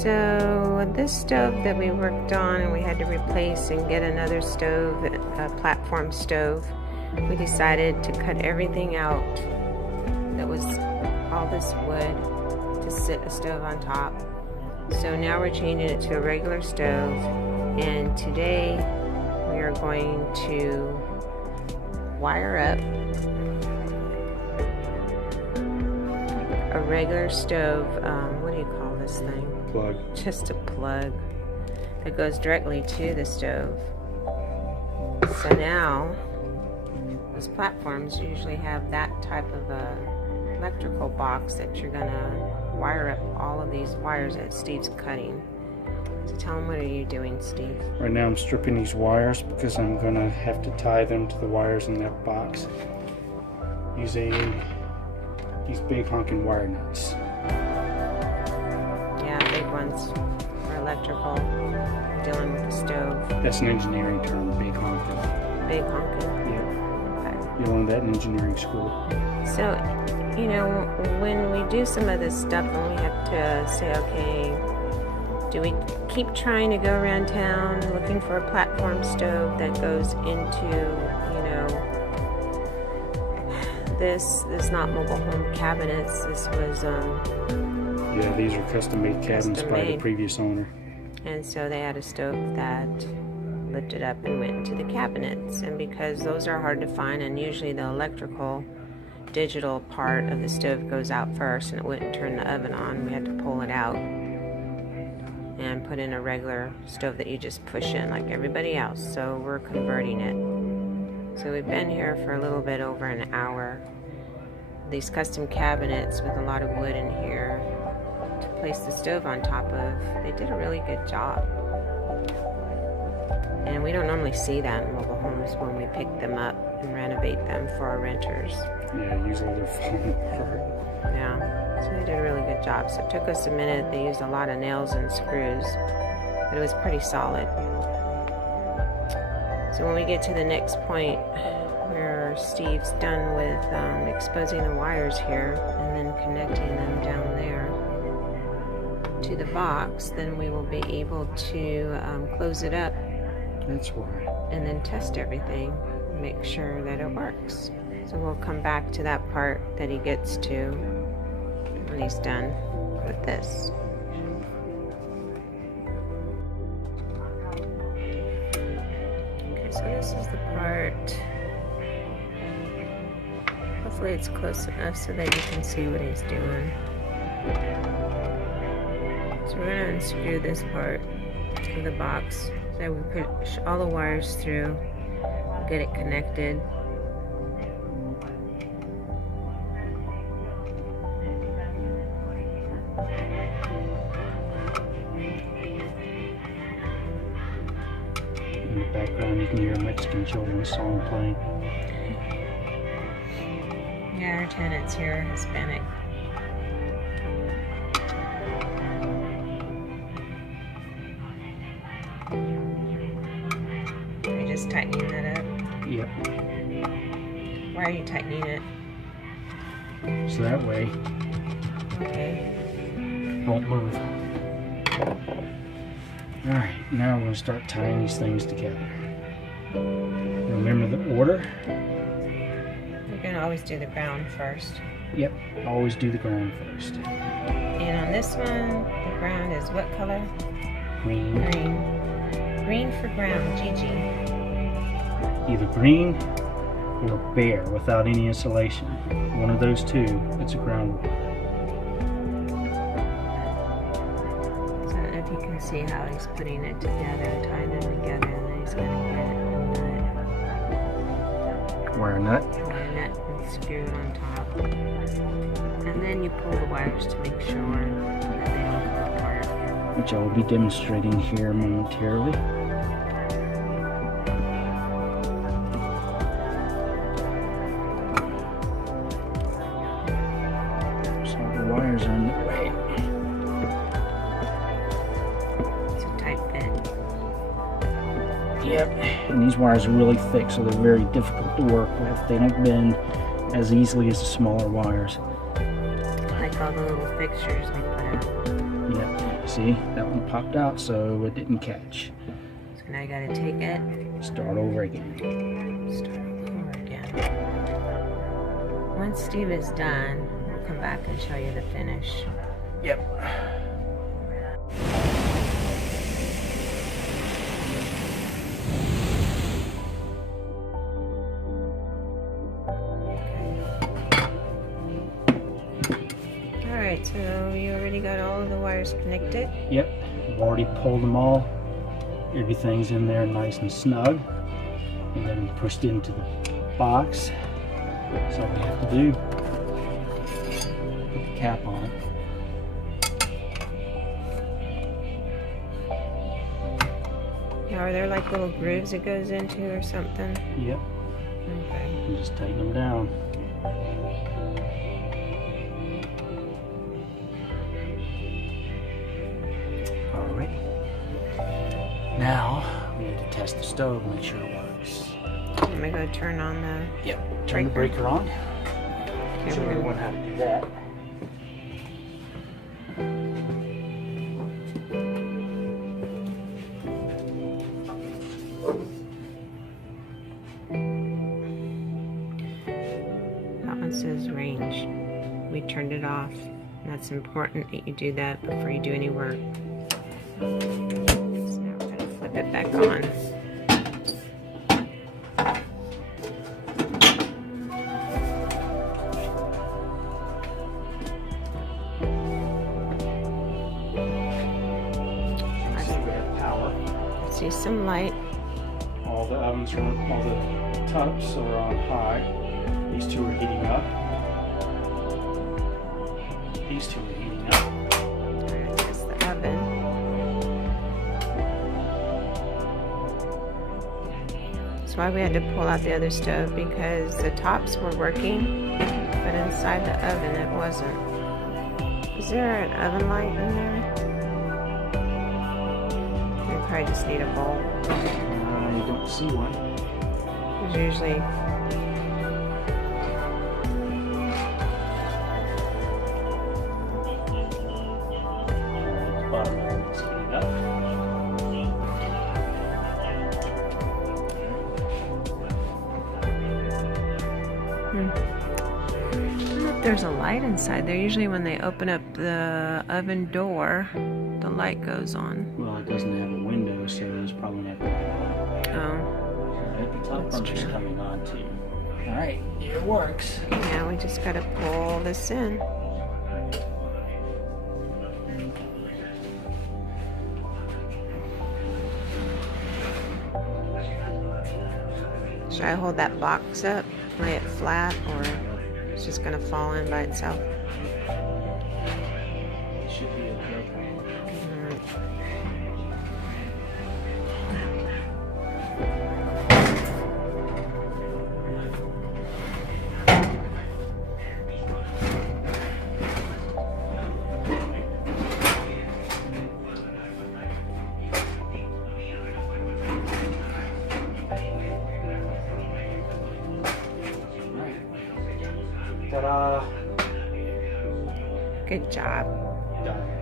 So this stove that we worked on and we had to replace and get another stove, a platform stove, we decided to cut everything out that was all this wood to sit a stove on top. So now we're changing it to a regular stove, and today we are going to wire up a regular stove, what do you call this thing? Plug. Just a plug that goes directly to the stove. So now, those platforms usually have that type of a electrical box that you're gonna wire up all of these wires that Steve's cutting. So tell him, what are you doing, Steve? Right now I'm stripping these wires because I'm gonna have to tie them to the wires in that box using these big honking wire nuts. Yeah, big ones for electrical, dealing with the stove. That's an engineering term, big honking. Big honking? Yeah. Okay. You learned that in engineering school. So, you know, when we do some of this stuff and we have to say, okay, do we keep trying to go around town looking for a platform stove that goes into, you know, this not mobile home cabinets. This was Yeah, these are custom-made cabinets by the previous owner. And so they had a stove that lifted up and went into the cabinets. And because those are hard to find, and usually the electrical digital part of the stove goes out first and it wouldn't turn the oven on, we had to pull it out and put in a regular stove that you just push in like everybody else. So we're converting it. So we've been here for a little bit over an hour. These custom cabinets with a lot of wood in here to place the stove on top of, they did a really good job. And we don't normally see that in mobile homes when we pick them up and renovate them for our renters. Yeah, usually they're falling apart. Yeah, so they did a really good job. So it took us a minute. They used a lot of nails and screws, but it was pretty solid. So when we get to the next point where Steve's done with exposing the wires here and then connecting them down there to the box, then we will be able to close it up. That's why. And then test everything, make sure that it works. So we'll come back to that part that he gets to when he's done with this. Okay, so this is the part. Hopefully it's close enough so that you can see what he's doing. So we're going to unscrew this part of the box. So we push all the wires through, get it connected. In the background you can hear a Mexican children's song playing. Yeah, our tenants here are Hispanic. Are you just tightening that up? Yep. Why are you tightening it? So that way Okay. it won't move. Alright, now we're going to start tying these things together. Remember the order? We're going to always do the ground first. Yep, always do the ground first. And on this one, the ground is what color? Green. Green. Green for ground, Gigi. Either green or bare without any insulation. One of those two, it's a ground. So I don't know if you can see how he's putting it together, tying them together, and then he's going to get a nut. Wire nut. Wire nut and screw it on top. And then you pull the wires to make sure that they don't come apart. Which I will be demonstrating here momentarily. So the wires are in the way. It's a tight fit. Yep, and these wires are really thick, so they're very difficult to work with. They don't bend as easily as the smaller wires. Like all the little fixtures we put out. Yep, See, that one popped out, so it didn't catch. So now you gotta take it. Start over again. Start over again. Once Steve is done, we'll come back and show you the finish. Yep. Alright, so you already got all of the wires connected? Yep. I've already pulled them all. Everything's in there nice and snug. And then pushed into the box. That's all we have to do. Put the cap on it. Now, are there like little grooves it goes into or something? Yep. Okay. And just tighten them down. Alright. Now we need to test the stove, make sure it works. I'm gonna go turn on the. Yep. Turn the breaker on. Okay, Show we're everyone gonna- how to do that. That one says range. We turned it off. That's important that you do that before you do any work. So now we're gonna flip it back on. I see we have power. See some light. All the ovens are, all the tubs are on high. These two are heating up. These two are heating up. Alright, there's the oven. That's why we had to pull out the other stove, because the tops were working, but inside the oven it wasn't. Is there an oven light in there? We probably just need a bulb. I don't see one. There's usually Bottom one is heating up. I don't know if there's a light inside there. Usually when they open up the oven door, the light goes on. Well, it doesn't have a window, so it's probably not that. Oh, Alright, the top That's burner's true. coming on too. Alright, it works. now we just gotta pull this in. Should I hold that box up, lay it flat, or it's just gonna fall in by itself? It should be okay. Alright. Ta-da! Good job. Done.